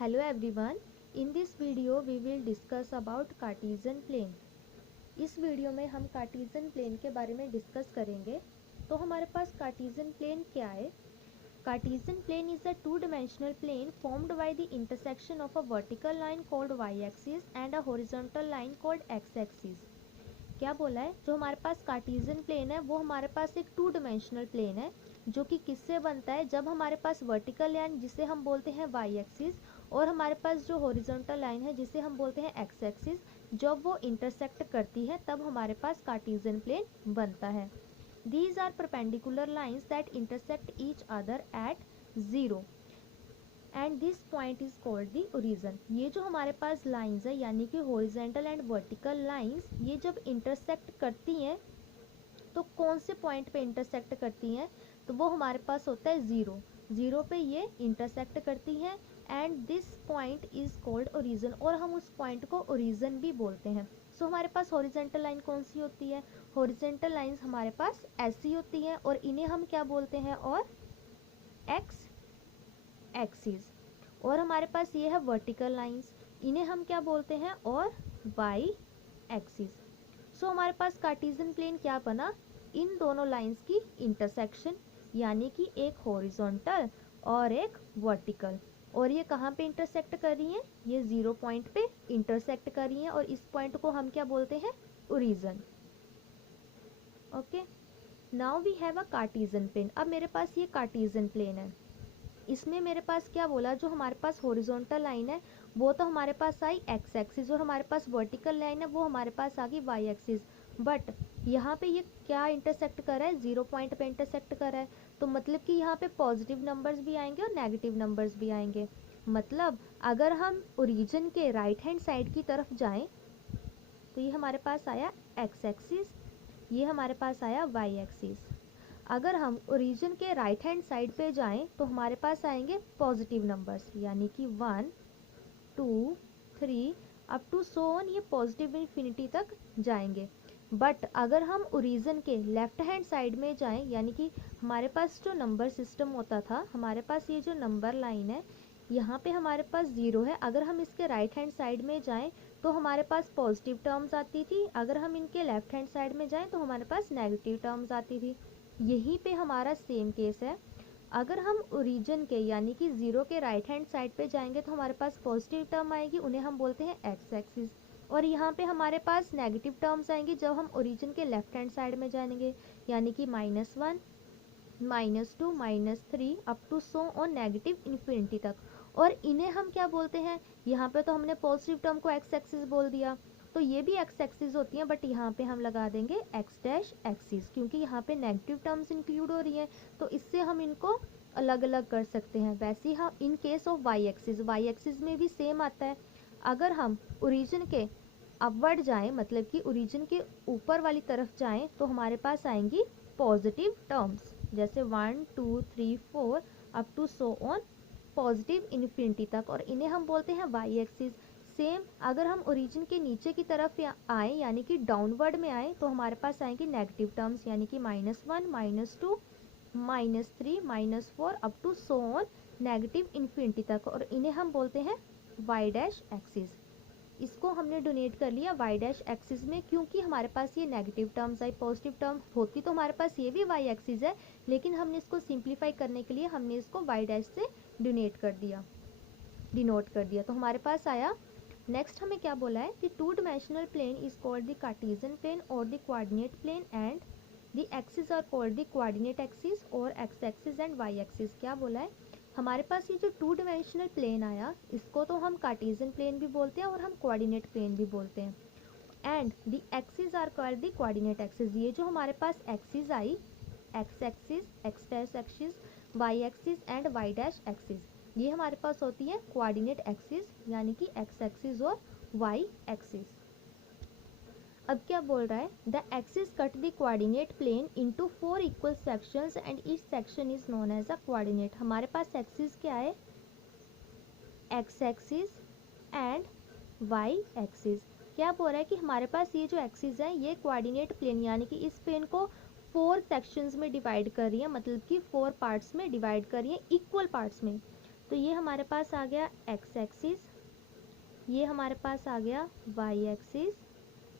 Hello everyone. In this video we will discuss about Cartesian plane. इस video में हम Cartesian plane के बारे में डिस्कस करेंगे। तो हमारे पास कार्टेशियन प्लेन क्या है? Cartesian plane is a two-dimensional plane formed by the intersection of a vertical line called y-axis and a horizontal line called x-axis. क्या बोला है? जो हमारे पास कार्टेशियन प्लेन है वो हमारे पास एक टू डिमेंशनल प्लेन है जो कि किससे बनता है? जब हमारे पास वर्टिकल लाइन जिसे हम बोलते हैं वाई एक्सिस और हमारे पास जो हॉरिजॉन्टल लाइन है जिसे हम बोलते हैं एक्स एक्सिस, जब वो इंटरसेक्ट करती है तब हमारे पास कार्टेशियन प्लेन बनता है। These are perpendicular lines that intersect each other at 0 and this point is called the origin. ये जो हमारे पास लाइंस है यानी कि हॉरिजॉन्टल एंड वर्टिकल लाइंस, ये जब इंटरसेक्ट करती हैं तो कौन से पॉइंट पे इंटरसेक्ट करती हैं? तो वो हमारे पास होता है ज़ीरो पे ये इंटरसेक्ट करती हैं and this point is called origin, और हम उस पॉइंट को ओरिजिन भी बोलते हैं। सो हमारे पास हॉरिजॉन्टल लाइन कौन सी होती है? हॉरिजॉन्टल लाइंस हमारे पास ऐसी होती हैं और इन्हें हम क्या बोलते हैं? और एक्स एक्सिस। और हमारे पास ये है वर्टिकल लाइंस, इन्हें हम क्या बोलते हैं? और वाई एक्सिस। सो हमारे पास कार्टेशियन प्लेन क्या बना? इन दोनों लाइंस की इंटरसेक्शन, यानी कि एक हॉरिजॉन्टल और एक वर्टिकल। और ये कहाँ पे इंटरसेक्ट कर रही हैं? ये 0 पॉइंट पे इंटरसेक्ट कर रही हैं और इस पॉइंट को हम क्या बोलते हैं? Origin. Okay, now we have a Cartesian plane. अब मेरे पास ये कार्टेशियन प्लेन है, इसमें मेरे पास क्या बोला? जो हमारे पास हॉरिजॉन्टल लाइन है वो तो हमारे पास आई एक्स एक्सिस और हमारे पास वर्टिकल लाइन है वो हमारे पास आ गई वाई एक्सिस। बट यहाँ पे ये क्या इंटरसेक्ट कर रहा है? 0 पॉइंट पे इंटरसेक्ट कर रहा है, तो मतलब कि यहाँ पे पॉजिटिव नंबर्स भी आएंगे और नेगेटिव नंबर्स भी आएंगे। मतलब अगर हम ओरिजिन के राइट हैंड साइड की तरफ जाएं तो ये हमारे पास आया एक्स एक्सिस, ये हमारे पास आया वाई एक्सिस। अगर हम ओरिजिन के राइट हैंड साइड पे जाएं तो हमारे पास आएंगे पॉजिटिव नंबर्स, यानी कि 1 2 3 अप टू सो ऑन, ये पॉजिटिव इन्फिनिटी तक जाएंगे। बट अगर हम ओरिजिन के लेफ्ट हैंड साइड में जाएं, यानी कि हमारे पास जो नंबर सिस्टम होता था, हमारे पास ये जो नंबर लाइन है यहाँ पे हमारे पास 0 है, अगर हम इसके राइट हैंड साइड में जाएं तो हमारे पास पॉजिटिव टर्म्स आती थी, अगर हम इनके लेफ्ट हैंड साइड में जाएं तो हमारे पास नेगेटिव टर्म्स आती थी। यहीं पे हमारा सेम केस है। अगर हम ओरिजिन के यानी कि 0 के राइट हैंड साइड पे जाएंगे तो हमारे पास पॉजिटिव टर्म आएगी, उन्हें हम बोलते हैं एक्स एक्सिस। और यहाँ पे हमारे पास नेगेटिव टर्म्स आएंगी जब हम ओरिजिन के लेफ्ट हैंड साइड में जाएंगे, यानी कि -1 -2 -3 up to so on negative infinity तक। और इन्हें हम क्या बोलते हैं? यहाँ पे तो हमने पॉजिटिव टर्म को एक्स एक्सिस बोल दिया, तो ये भी एक्स एक्सिस होती हैं, बट यहाँ पे हम लगा देंगे एक्स डैश एक्सिस क्योंकि यहाँ पे नेगेटिव टर्म्स इंक्लूड हो रही हैं, तो इससे हम इनको अलग अलग कर सकते हैं। वैसे ही हम in case of Y axis में भी सेम आता है। अगर हम ओरिजिन के अपवर्ड जाएं, मतलब कि ओरिजिन के ऊपर वाली तरफ जाएं, तो हमारे पास आएंगी पॉजिटिव टर्म्स, जैसे 1 2 3 4 up to so on positive infinity तक, और इन्हें हम बोलते हैं वाई एक्सिस। सेम अगर हम ओरिजिन के नीचे की तरफ आए यानी कि डाउनवर्ड में आए तो हमारे पास आएंगे नेगेटिव टर्म्स, यानी कि -1 -2 -3 -4 up to so on negative infinity तक, और इन्हें हम बोलते हैं वाई डैश एक्सिस। इसको हमने डोनेट कर लिया वाई डैश एक्सिस में क्योंकि हमारे पास ये नेगेटिव टर्म्स आई। पॉजिटिव टर्म होती तो हमारे पास ये भी वाई एक्सिस है, लेकिन हमने इसको सिंप्लीफाई करने के लिए हमने इसको वाई डैश से डोनेट कर दिया, डिनोट कर दिया। तो हमारे पास आया। नेक्स्ट हमें क्या बोला है? The two dimensional plane is called the Cartesian plane और the coordinate plane and the axis are called the coordinate axis और X axis and Y axis. क्या बोला है? हमारे पास ये जो टू डायमेंशनल प्लेन आया इसको तो हम कार्टेशियन प्लेन भी बोलते हैं और हम कोऑर्डिनेट प्लेन भी बोलते हैं। And the axis are called the coordinate axis. ये जो हमारे पास एक्सिस आई, X axis, X dash axis, Y axis and Y dash axis, ये हमारे पास होती है कोऑर्डिनेट एक्सिस, यानी कि एक्स एक्सिस और वाई एक्सिस। अब क्या बोल रहा है? The axis cut the coordinate plane into 4 equal sections and each section is known as a coordinate. हमारे पास एक्सिस क्या है? X axis and Y axis. क्या बोल रहा है कि हमारे पास ये जो एक्सिस है ये कोऑर्डिनेट प्लेन यानी कि इस प्लेन को 4 सेक्शंस में डिवाइड कर रही है, मतलब कि 4 पार्ट्स में डिवाइड कर रही है, इक्वल पार्ट्स में। तो ये हमारे पास आ गया एक्स एक्सिस, ये हमारे पास आ गया वाई एक्सिस,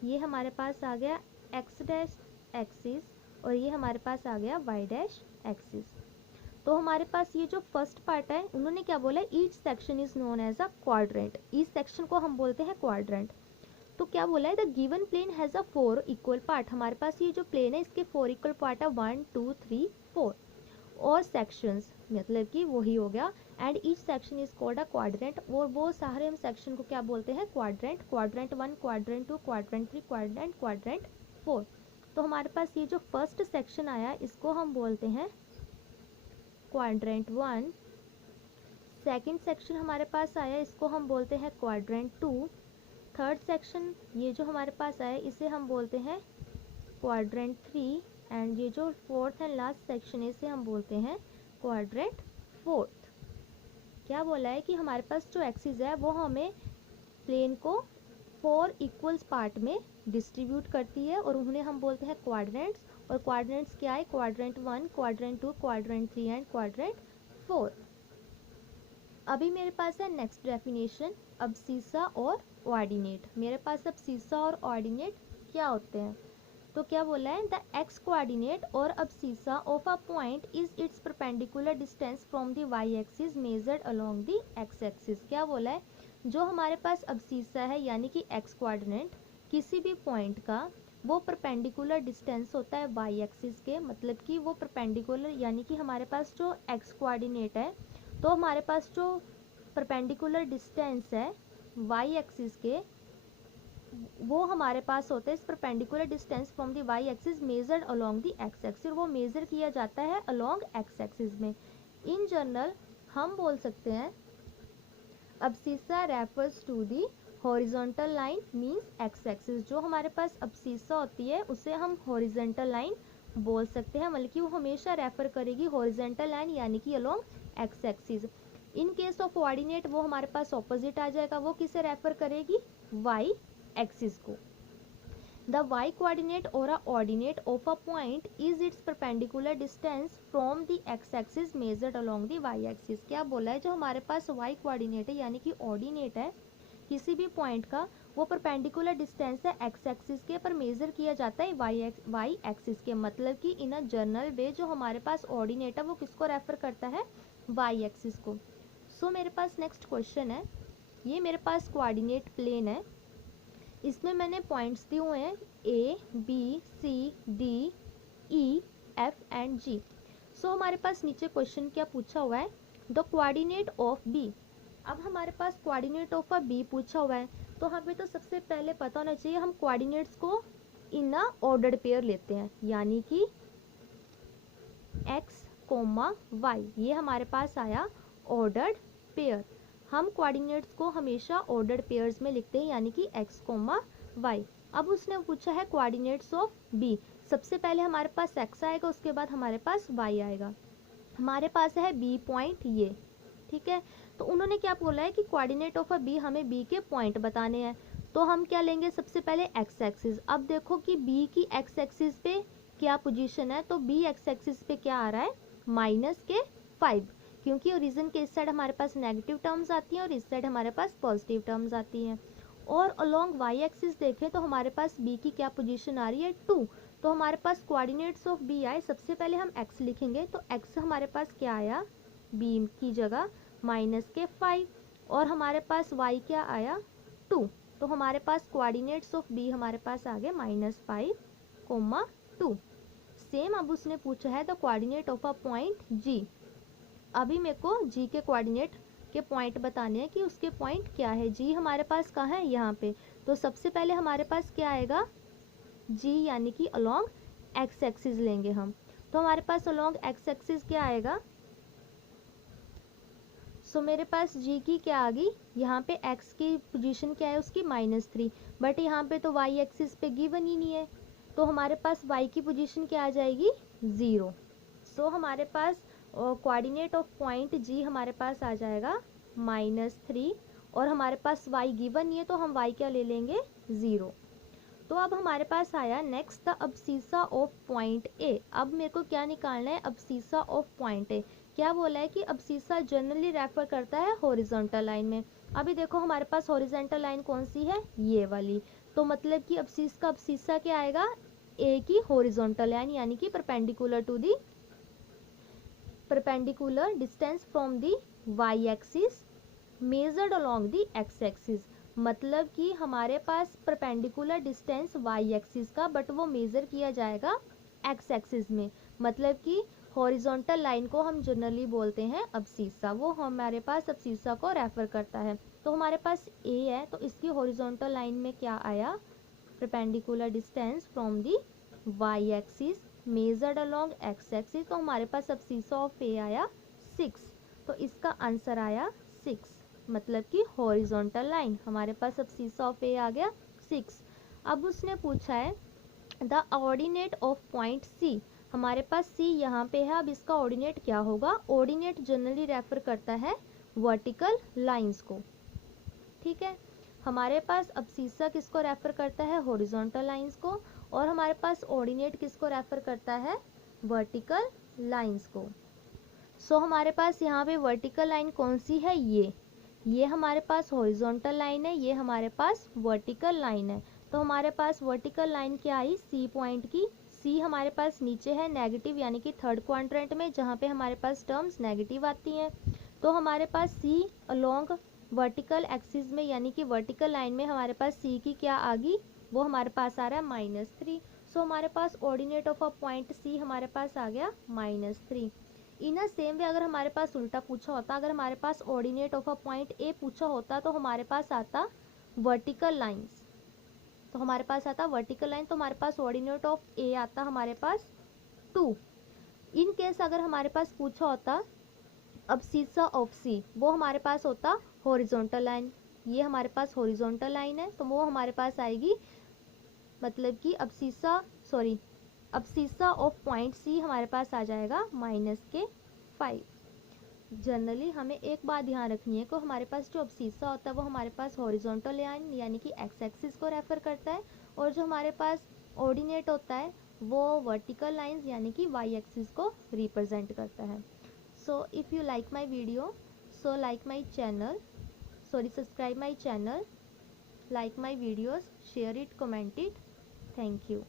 ये हमारे पास आ गया एक्स डैश एक्सिस, और ये हमारे पास आ गया वाई डैश एक्सिस। तो हमारे पास ये जो फर्स्ट पार्ट है, उन्होंने क्या बोला, each section is known as a quadrant. इस सेक्शन को हम बोलते हैं क्वाड्रेंट। तो क्या बोला है, the given plane has a 4 equal part. हमारे पास ये जो प्लेन है इसके 4 इक्वल पार्ट है, 1 2 3 4, और सेक्शंस मतलब कि वही हो गया, and each section is called a quadrant. और वो सारे हम सेक्शन को क्या बोलते हैं, quadrant. Quadrant 1, quadrant 2, quadrant 3, quadrant 4। तो हमारे पास ये जो फर्स्ट सेक्शन आया इसको हम बोलते हैं क्वाड्रेंट 1। सेकंड सेक्शन हमारे पास आया इसको हम बोलते हैं क्वाड्रेंट 2। थर्ड सेक्शन ये जो हमारे पास आया इसे हम बोलते हैं क्वाड्रेंट 3, एंड ये जो फोर्थ एंड लास्ट सेक्शन है इसे हम बोलते हैं क्वाड्रेंट 4। क्या बोला है कि हमारे पास जो एक्सिस है वो हमें प्लेन को 4 इक्वल्स पार्ट में डिस्ट्रीब्यूट करती है, और उन्हें हम बोलते हैं क्वाड्रेंट्स। और क्वाड्रेंट्स क्या है, quadrant 1, quadrant 2, quadrant 3 and quadrant 4। अभी मेरे पास है नेक्स्ट डेफिनेशन, अब्सीसा और ऑर्डिनेट। मेरे पास अब्सीसा और ऑर्डिनेट क्या होते हैं। तो क्या बोला है, द एक्स कोऑर्डिनेट और abscissa of a point is its perpendicular distance from the Y axis measured along the X axis. क्या बोला है, जो हमारे पास अब्सीसा है यानी कि एक्स कोऑर्डिनेट किसी भी पॉइंट का, वो परपेंडिकुलर डिस्टेंस होता है वाई एक्सिस के। मतलब कि वो परपेंडिकुलर यानी कि हमारे पास जो एक्स कोऑर्डिनेट है, तो हमारे पास जो परपेंडिकुलर डिस्टेंस है वाई एक्सिस के, वो हमारे पास होता है इस perpendicular distance from the Y axis measured along the X axis. वो मेजर किया जाता है अलोंग एक्स एक्सिस में। इन जनरल हम बोल सकते हैं abscissa refers to the horizontal line means X axis. जो हमारे पास अब्सीसा होती है उसे हम हॉरिजॉन्टल लाइन बोल सकते हैं, मतलब कि वो हमेशा रेफर करेगी हॉरिजॉन्टल लाइन यानी कि along X axis. In case of coordinate वो हमारे पास ऑपोजिट आ जाएगा, वो किसे रेफर करेगी, वाई एक्सिस को। The y coordinate or a ordinate of a point is its perpendicular distance from the x axis measured along the y axis। क्या बोला है, जो हमारे पास y कोऑर्डिनेट है यानी कि ऑर्डिनेट है किसी भी पॉइंट का, वो परपेंडिकुलर डिस्टेंस है एक्स एक्सिस के, पर मेजर किया जाता है वाई एक्सिस के। मतलब कि इन अ जनरल वे जो हमारे पास ऑर्डिनेट है वो किसको रेफर करता है, वाई एक्सिस को। सो मेरे पास नेक्स्ट क्वेश्चन है, ये मेरे पास कोऑर्डिनेट प्लेन है, इसमें मैंने पॉइंट्स दिए हुए हैं A B C D E F and G. So हमारे पास नीचे क्वेश्चन क्या पूछा हुआ है, द कोऑर्डिनेट ऑफ बी। अब हमारे पास कोऑर्डिनेट ऑफ अ बी पूछा हुआ है, तो हमें तो सबसे पहले पता होना चाहिए हम कोऑर्डिनेट्स को इन अ ऑर्डर्ड पेयर लेते हैं, यानी कि एक्स कोमा वाई, ये हमारे पास आया ऑर्डर्ड पेयर। हम कोऑर्डिनेट्स को हमेशा ऑर्डर्ड पेयर्स में लिखते हैं, यानी कि एक्स कोमा वाई। अब उसने पूछा है कोऑर्डिनेट्स ऑफ बी, सबसे पहले हमारे पास एक्स आएगा, उसके बाद हमारे पास वाई आएगा। हमारे पास है बी पॉइंट ये, ठीक है। तो उन्होंने क्या बोला है कि कोऑर्डिनेट ऑफ अ बी, हमें बी के पॉइंट बताने हैं। तो हम क्या लेंगे, सबसे पहले एक्स एक्सिस। अब देखो कि बी की एक्स एक्सिस पे क्या पोजीशन है, तो बी एक्स एक्सिस पे क्या आ रहा है, -5, क्योंकि ओरिजिन के इस साइड हमारे पास नेगेटिव टर्म्स आती हैं और इस साइड हमारे पास पॉजिटिव टर्म्स आती हैं। और अलोंग वाई एक्सिस देखें तो हमारे पास बी की क्या पोजीशन आ रही है, 2। तो हमारे पास कोऑर्डिनेट्स ऑफ बी आए, सबसे पहले हम एक्स लिखेंगे, तो एक्स हमारे पास क्या आया, बी की जगह -5, और हमारे पास वाई क्या आया, 2। तो हमारे पास कोऑर्डिनेट्स ऑफ बी हमारे पास आ गए -5, 2। सेम अब उसने पूछा है the coordinate of a point G. अभी मेरे को जी के कोऑर्डिनेट के पॉइंट बताने हैं कि उसके पॉइंट क्या है। जी हमारे पास कहाँ है, यहाँ पे। तो सबसे पहले हमारे पास क्या आएगा, जी यानी कि अलोंग एक्स एक्सिस लेंगे हम। तो हमारे पास अलोंग एक्स एक्सिस क्या आएगा, सो मेरे पास जी की क्या आ गई, यहाँ पे एक्स की पोजीशन क्या है उसकी -3, बट यहाँ पे तो वाई एक्सिस पे गिवन ही नहीं है, तो हमारे पास वाई की पोजीशन क्या आ जाएगी, 0। सो हमारे पास कोऑर्डिनेट ऑफ पॉइंट जी हमारे पास आ जाएगा -3, और हमारे पास वाई गिवन नहीं है तो हम वाई क्या ले लेंगे, 0। तो अब हमारे पास आया next the abscissa of point A. अब मेरे को क्या निकालना है, अब्सीसा ऑफ पॉइंट ए, क्या बोला है कि अब्सिस्सा जनरली रेफर करता है हॉरिजॉन्टल लाइन में। अभी देखो हमारे पास हॉरिजॉन्टल लाइन कौन सी है, ये वाली। तो मतलब कि अब्सिस्सा क्या आएगा, ए की हॉरिजॉन्टल लाइन, यानी कि perpendicular distance from the Y axis measured along the X axis. मतलब कि हमारे पास परपेंडिकुलर डिस्टेंस वाई एक्सिस का, बट वो मेजर किया जाएगा एक्स एक्सिस में। मतलब कि हॉरिजॉन्टल लाइन को हम जनरली बोलते हैं अब्सिस्सा, वो हमारे पास अब्सिस्सा को रेफर करता है। तो हमारे पास ए है, तो इसकी हॉरिजॉन्टल लाइन में क्या आया, perpendicular distance from the Y axis measured along X axis. तो हमारे पास अब्सिस्सा ऑफ ए आया 6, तो इसका आंसर आया 6, मतलब कि हॉरिजॉन्टल लाइन। हमारे पास अब्सिस्सा ऑफ ए आ गया 6। अब उसने पूछा है the ordinate of point C. हमारे पास सी यहाँ पे है, अब इसका ऑर्डिनेट क्या होगा। ऑर्डिनेट जनरली रेफर करता है वर्टिकल लाइंस को, ठीक है। हमारे पास अब्सिस्सा किसको रेफर करता है, हॉरिजॉन्टल लाइंस को, और हमारे पास ऑर्डिनेट किसको रेफर करता है, वर्टिकल लाइंस को। सो हमारे पास यहाँ पे वर्टिकल लाइन कौन सी है, ये हमारे पास हॉरिजॉन्टल लाइन है, ये हमारे पास वर्टिकल लाइन है। तो हमारे पास वर्टिकल लाइन क्या आई, सी पॉइंट की। सी हमारे पास नीचे है नेगेटिव, यानी कि थर्ड क्वाड्रेंट में, जहाँ पे हमारे पास टर्म्स नेगेटिव आती हैं। तो हमारे पास सी अलोंग वर्टिकल एक्सिस में, यानी कि वर्टिकल लाइन में हमारे पास सी की क्या आ गई, वो हमारे पास आ रहा है -3। सो हमारे पास ordinate of a point C हमारे पास आ गया -3। इन अ सेम वे अगर हमारे पास उल्टा पूछा होता, अगर हमारे पास ordinate of a point A पूछा होता, तो हमारे पास आता वर्टिकल लाइंस, तो हमारे पास आता वर्टिकल लाइन, तो हमारे पास ऑर्डिनेट ऑफ ए आता हमारे पास 2। इन केस अगर हमारे पास पूछा होता अब्सिस्सा ऑफ सी, वो हमारे पास होता हॉरिजॉन्टल लाइन। ये हमारे पास हॉरिजॉन्टल लाइन है, तो वो हमारे पास आएगी, मतलब कि अब्सिस्सा ऑफ पॉइंट सी हमारे पास आ जाएगा -5। जनरली हमें एक बात ध्यान रखनी है कि हमारे पास जो अब्सिस्सा होता है वो हमारे पास हॉरिजॉन्टल लाइन यानी कि एक्स एक्सिस को रेफर करता है, और जो हमारे पास ऑर्डिनेट होता है वो वर्टिकल लाइंस यानी कि वाई एक्सिस को रिप्रेजेंट करता है। So if you like my video, so like my channel, subscribe my channel, like my videos, share it, comment it. Thank you.